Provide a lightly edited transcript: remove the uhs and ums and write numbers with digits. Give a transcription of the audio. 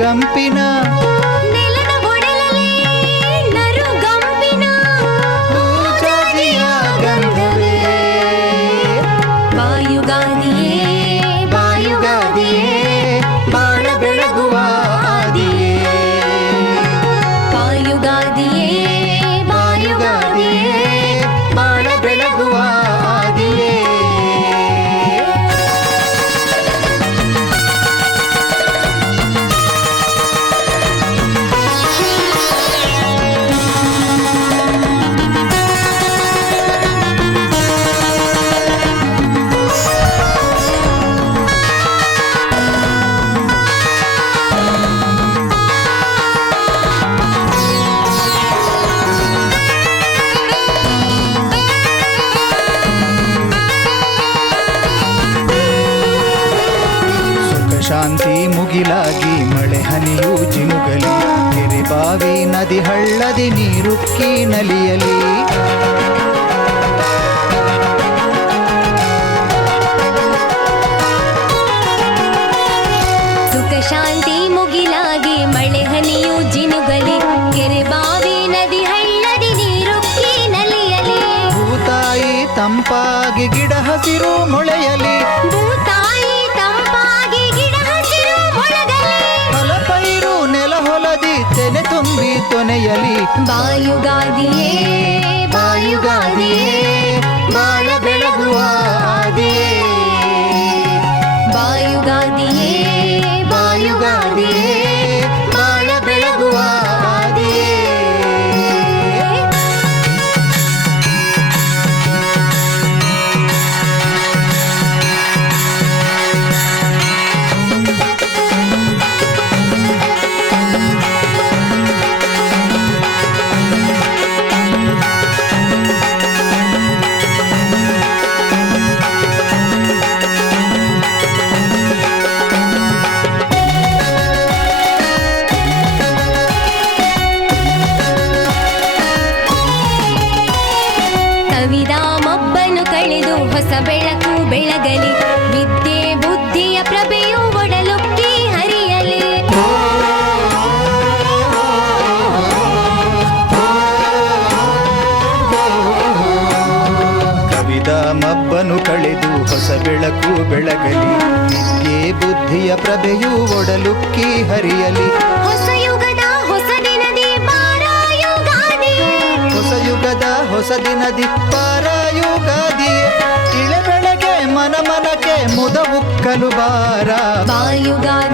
ಗಂಪಿನ ನೆಲದ ಒಡಲಲ್ಲಿ ನರುಗಂಪಿನ ಜಾತಿಯ ಗಂಧವೇ ಬಾಯುಗಾದಿಯೇ ಬಾಯುಗಾದಿಯೇ ಬಾಳ ಬೆಳಗುವ ಆದಿಯೇ ಬಾಯುಗಾದಿಯೇ ಬಾಯುಗಾದಿಯೇ ಬಾಳ ಬೆಳಗುವ ಆದಿಯೇ ಶಾಂತಿ ಮುಗಿಲಾಗಿ ಮಳೆ ಹನಿಯು ಜಿನುಗಲಿ ಕೆರೆ ಬಾವಿ ನದಿ ಹಳ್ಳದಿ ನೀರುಕ್ಕಿ ನಲಿಯಲಿ ಸುಖ ಶಾಂತಿ ಮುಗಿಲಾಗಿ ಮಳೆ ಹನಿಯು ಜಿನುಗಲಿ ಕೆರೆ ಬಾವಿ ನದಿ ಹಳ್ಳದಿ ನೀರುಕ್ಕಿ ನಲಿಯಲಿ ಭೂತಾಯಿ ತಂಪಾಗಿ ಗಿಡ ಹಸಿರು ಮೊಳೆಯಲಿ ಭೂತಾಯಿ ತಂಪಾಗಿ ಗಿಡ ಹಸಿರು ಮೊಳಗಲಿ ಹೊಲಪೈರು ನೆಲ ಹೊಲದಿ ತೆನೆ ತುಂಬಿ ತೊನೆಯಲಿ ಬಾಯುಗಾದಿಯೇ ಬಾಯುಗಾದಿಯೇ ಬಾಳ ಬೆಳಗುವ ಆದಿಯೇ ಬಾಯುಗಾದಿಯೇ ಬಾಯುಗಾದಿಯೇ ಬಾಳ ಬೆಳಗುವ ಆದಿಯೇ ಕವಿದ ಮಬ್ಬನು ಕಳೆದು ಹೊಸ ಬೆಳಕು ಬೆಳಗಲಿ ವಿದ್ಯೆ ಬುದ್ಧಿಯ ಪ್ರಭೆಯು ಒಡಲುಕ್ಕಿ ಹರಿಯಲಿ ಕವಿದ ಮಬ್ಬನು ಕಳೆದು ಹೊಸ ಬೆಳಕು ಬೆಳಗಲಿ ವಿದ್ಯೆ ಬುದ್ಧಿಯ ಪ್ರಭೆಯು ಒಡಲುಕ್ಕಿ ಹರಿಯಲಿ ಹೊಸ ಯುಗದ ಹೊಸ ದಿನದಿ ಬಾರಾಯುಗಾದಿ ಹೊಸ ಯುಗದ ಹೊಸ ದಿನದಿ ಪಾರಾಯುಗಾದಿಯೇ ಇಳೆ ಬೆಳಗ್ಗೆ ಮನ ಮನಕ್ಕೆ ಮುದ ಉಕ್ಕಲು ಬಾರ ಬಾಯುಗಾದಿ